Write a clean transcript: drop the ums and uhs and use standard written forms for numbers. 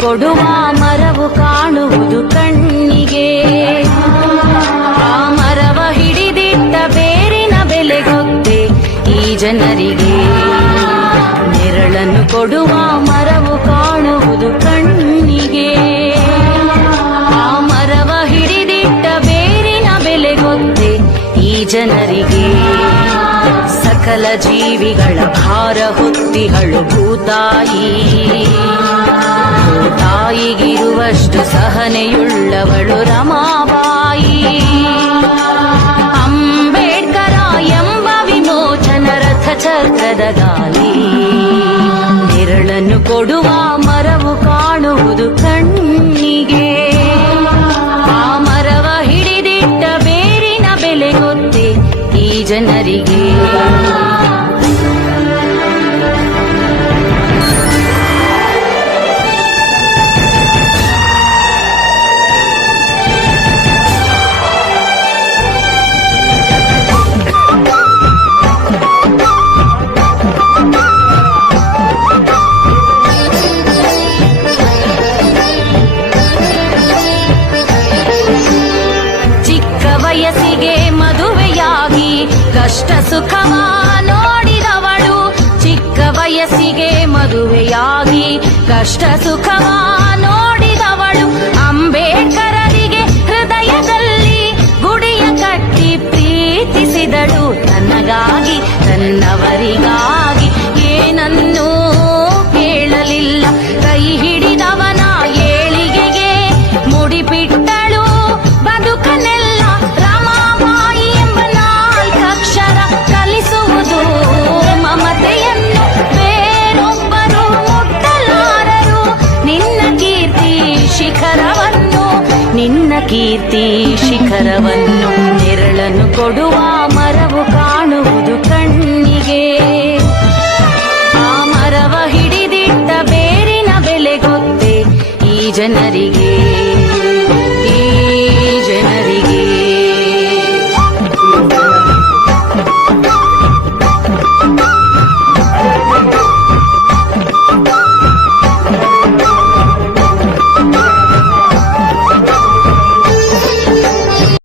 ಕೊಡುವ ಮರವು ಕಾಣುವುದು ಕಣ್ಣಿಗೆ, ಆ ಮರವ ಹಿಡಿದಿಟ್ಟ ಬೇರಿನ ಬೆಲೆ ಗೊತ್ತೇ ಈ ಜನರಿಗೆ. ನೆರಳನ್ನು ಕೊಡುವ ಮರವು ಕಾಣುವುದು ಕಣ್ಣಿಗೆ, ಆ ಮರವ ಹಿಡಿದಿಟ್ಟ ಬೇರಿನ ಬೆಲೆ ಗೊತ್ತೇ ಈ ಜನರಿಗೆ. ಸಕಲ ಜೀವಿಗಳ ಭಾರ ಹೊತ್ತಿಹಳು ಭೂತಾಯಿ, ತಾಯಿಗಿರುವಷ್ಟು ಸಹನೆಯುಳ್ಳವಳು ರಮಾಬಾಯಿ. ಅಂಬೇಡ್ಕರ ಎಂಬ ವಿಮೋಚನ ರಥ ಚಕ್ರದ ಗಾಲಿ. ನೆರಳನ್ನು ಕೊಡುವ ಮರವು ಕಾಣುವುದು ಕಣ್ಣಿಗೆ, ಆ ಮರವ ಹಿಡಿದಿಟ್ಟ ಬೇರಿನ ಬೆಲೆ ಗೊತ್ತೇ ಈ ಜನರಿಗೆ. ವಯಸ್ಸಿಗೆ ಮದುವೆಯಾಗಿ ಕಷ್ಟ ಸುಖವ ನೋಡಿದವಳು, ಚಿಕ್ಕ ವಯಸ್ಸಿಗೆ ಮದುವೆಯಾಗಿ ಕಷ್ಟ ಸುಖವ ನೋಡಿದವಳು. ಅಂಬೇಡ್ಕರರಿಗೆ ಹೃದಯದಲ್ಲಿ ಗುಡಿಯ ಕಟ್ಟಿ ಪ್ರೀತಿಸಿದಳು. ತನ್ನಗಾಗಿ ತನ್ನವರಿಗಾಗಿ ಏನನ್ನೂ ಕೇಳಲಿಲ್ಲ. ಕೈ ಹಿಡಿದವನ ಏಳಿಗೆಗೆ ಮುಡಿಪಿಟ್ಟಳು ಬದುಕನೆಲ್ಲ. ರಮಾಬಾಯಿ ಎಂಬ ನಾಲ್ಕಕ್ಷರ ಕಲಿಸುವುದು ಮಮತೆಯನ್ನು, ಬೇರೊಬ್ಬರು ಮುಟ್ಟಲಾರರು ನಿನ್ನ ಕೀರ್ತಿ ಶಿಖರವನ್ನು, ನಿನ್ನ ಕೀರ್ತಿ ಶಿಖರವನ್ನು. ನೆರಳನ್ನು ಕೊಡುವ ಮರವು ಕಾಣುವುದು ಕಣ್ಣಿಗೆ, ಆ ಮರವ ಹಿಡಿದಿಟ್ಟ ಬೇರಿನ ಬೆಲೆ ಗೊತ್ತೇ ಈ ಜನರಿಗೆ.